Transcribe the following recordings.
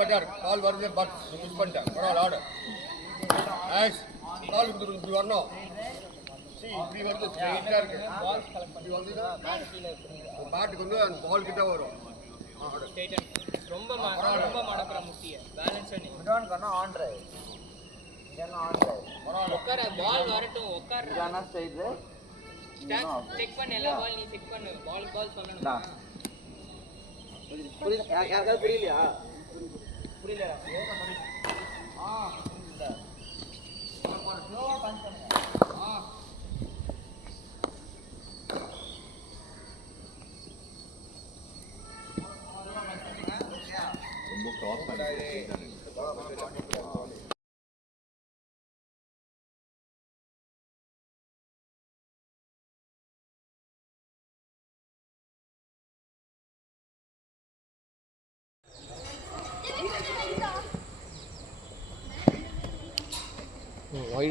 better. Ball வருது but miss பண்ணிட்டேன். பரவாயில்ல ஆடு. நைஸ். பால் குடுத்து இப்படி வரணும். See இப்படி வருது ஸ்ட்ரைட்டா இருக்கு. பால் இப்படி வந்துதா பேட் கீழ இருக்கு. பேட்டுக்கு வந்து அந்த பால் கிட்ட வரும். ஸ்ட்ரைட்டா ரொம்ப மடக்குற முட்டிய. பேலன்ஸ் பண்ணி. விடான் கண்ணா ஆன் ட்ரை. இதென்ன ஆன் ட்ரை. பரவாயில்ல. உட்கார பால் வரட்டும் உட்கார. ஜானா ஸ்ட்ரைட் செக் பண்ணு எல்லா பால் நீ செக் பண்ணு. பால் சொல்லணும். புரியல யாருக்காவது புரியலையா? புரியல இந்த ஸ்லோவா பஞ்ச் பண்ணுங்க. ரொம்ப கிராஸ் பண்ணாதே.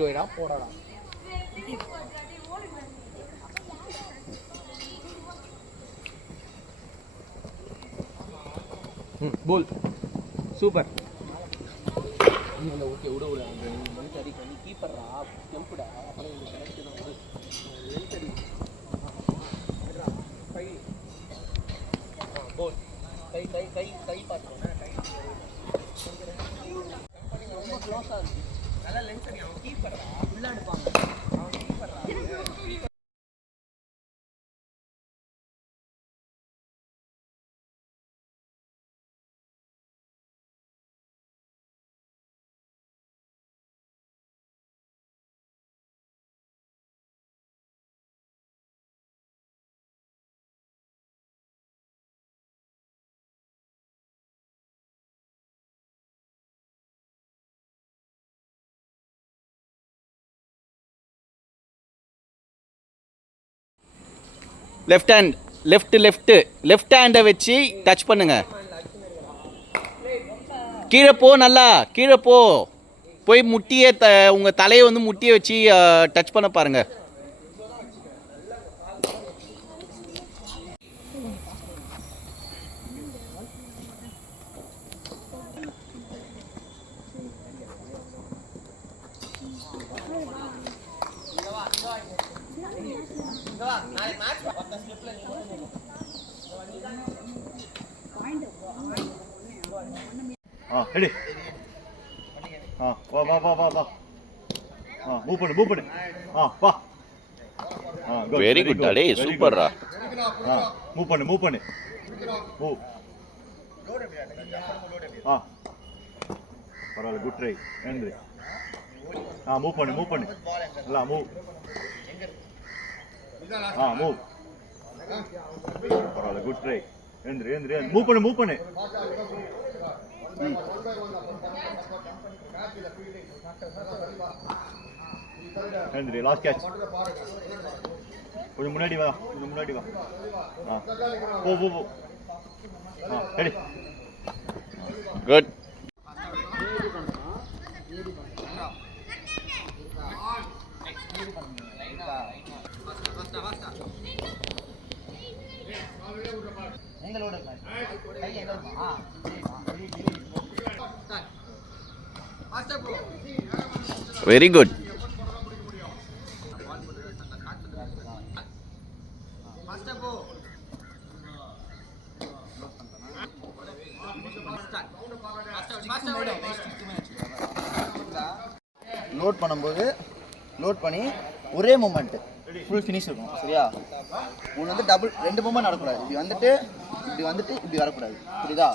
வைடா போடா. बोल सूपर ஓகே விட விட அந்த மணி சரி பண்ணி கீப்பர்ரா ஜம்புடா அப்புறம் இந்த கரெக்ட் தான் ஒரு லென்த் அடி கை போல் கை கை கை கை பாத்துறேன் கை ரொம்ப க்ளோஸா இருக்கு நல்லா லென்த் அடி அவன் கீப்பர்ரா உள்ள அனுப்பாங்க அவன் கீப்பர்ரா லெஃப்ட் ஹேண்டை வச்சு டச் பண்ணுங்க. கீழே போ, நல்லா கீழே போய் முட்டியை உங்கள் தலையை வந்து முட்டியை வச்சு டச் பண்ண பாருங்க. ரெடி வா வா வா வா வா மூவ் பண்ணு வா வெரி குட் அடே சூப்பர்ரா. மூவ் பண்ணு மூவ் பரவாயில்ல குட் ட்ரை எந்திரி. மூவ் பண்ணு நல்லா மூவ் பரவாயில்ல குட் ட்ரை எந்திரி மூவ் பண்ணு எந்திரி லாஸ்ட் கேட்ச். கொஞ்சம் முன்னாடி வா போ ready good. Very good. Load பண்ணி ஒரே மூமெண்ட் ஃபுல் ஃபினிஷ் இருக்கும். சரியா? ஒன்று வந்து டபுள் 2 மூமெண்ட் நடக்கூடாது. இப்படி வந்துட்டு இப்படி வரக்கூடாது. புரியுதா?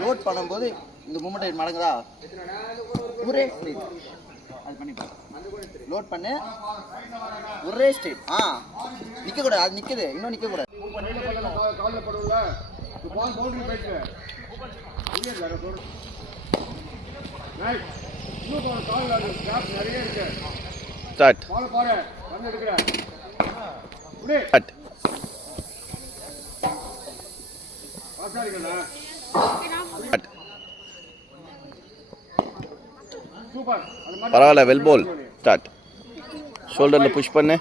லோட் பண்ணும்போது இந்த மூமெண்ட் மடங்குதா ஒரே ஸ்ட்ரெயிட் அது பண்ணிப்பா. லோட் பண்ணு ஒரே ஸ்ட்ரெயிட். நிற்கக்கூடாது. அது நிற்குது, இன்னும் நிற்கக்கூடாது. ஸ்டார்ட். பரவாயில்ல வெல் போல். ஸ்டார்ட். ஷோல்டரில் புஷ் பண்ணு.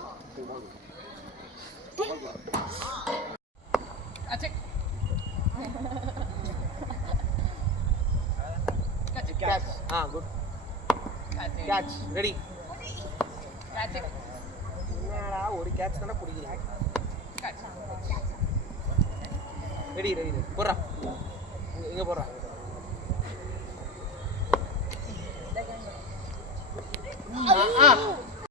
கேட்ச் குட் கேட்ச் ரெடி என்னடா ஒரு கேட்ச் தானே பிடிக்கிறீங்க ரெடி ரெடி போடுறா இங்கே போடுறா